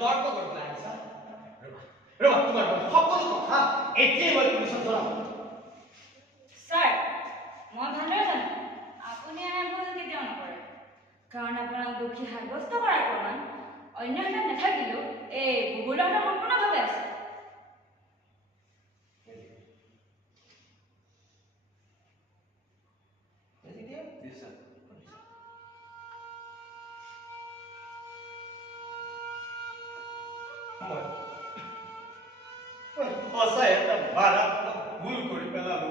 তৰ্ক কৰিবলৈ আহিছা ৰবা তোমাৰ সকলো কথা এতিয়াই মই পুলিচত জনাম স্যাৰ মই ভালদৰে জানো আপুনি এনে ভুল কেতিয়াও নকৰে কাৰণ আপোনাক দোষী সাব্যস্ত কৰাৰ প্ৰমাণ অন্য হাতত নাথাকিলেও এই বুবুলৰ হাতত সম্পূৰ্ণভাৱে আছে সঁচাই এটা মাৰাত্মক ভুল কৰি পেলালো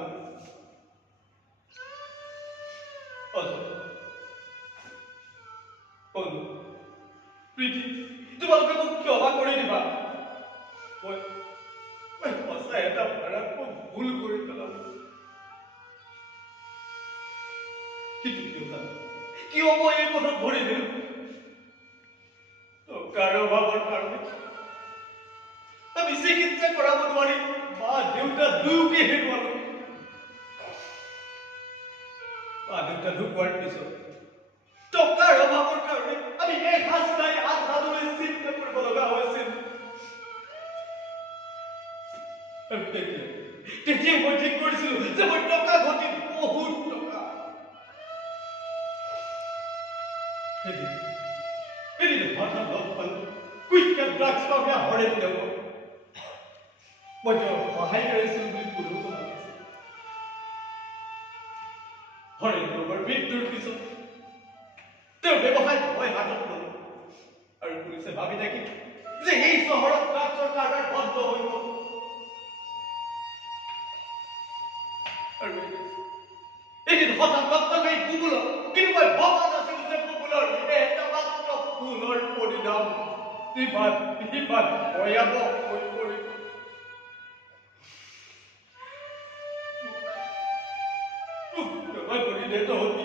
প্ৰীতি তোমালোকে মোক ক্ষমা কৰি দিবা মই সঁচাই এটা মাৰাত্মক ভুল কৰি পেলালো কিন্তু কিয় মই এই কথা ধৰি দিলো টকাৰ অভাৱৰ কাৰণে আমি চিকিৎসা কৰাব নোৱাৰি মা দেউতা দুয়োকে হেৰুৱালো মা দেউতা ঢুকোৱাৰ পিছত টকাৰ অভাৱৰ কাৰণে আমি এক সাজ নাই আঠ সাজলৈ চিন্তা কৰিব লগা হৈছিল তেতিয়া মই ঠিক কৰিছিলো যে মই টকা ঘটিম বহুত টকা এদিন হঠাৎ লগ পালো কুইকেট ড্ৰাগছ মাফিয়া হৰেণ দেৱক মই তেওঁক সহায় কৰিছিলো বুলি কোনেও জনা নাছিল হৰেণ দেৱৰ মৃত্যুৰ পিছত তেওঁৰ ব্যৱসায় মই হাতত ললো আৰু পুলিচে ভাবি থাকিল যে এই চহৰত ড্ৰাগছৰ কাৰবাৰ বন্ধ হৈ গ'ল আৰু এদিন হঠাৎ লগ পালো এই বুবুলক কিন্তু মই ভবা নাছিলো যে বুবুলৰ এটা মাত্ৰ ভুলৰ পৰিণাম ইমান ভয়াৱহ হৈ পৰিব ক্ষমা কৰি দে তহঁতি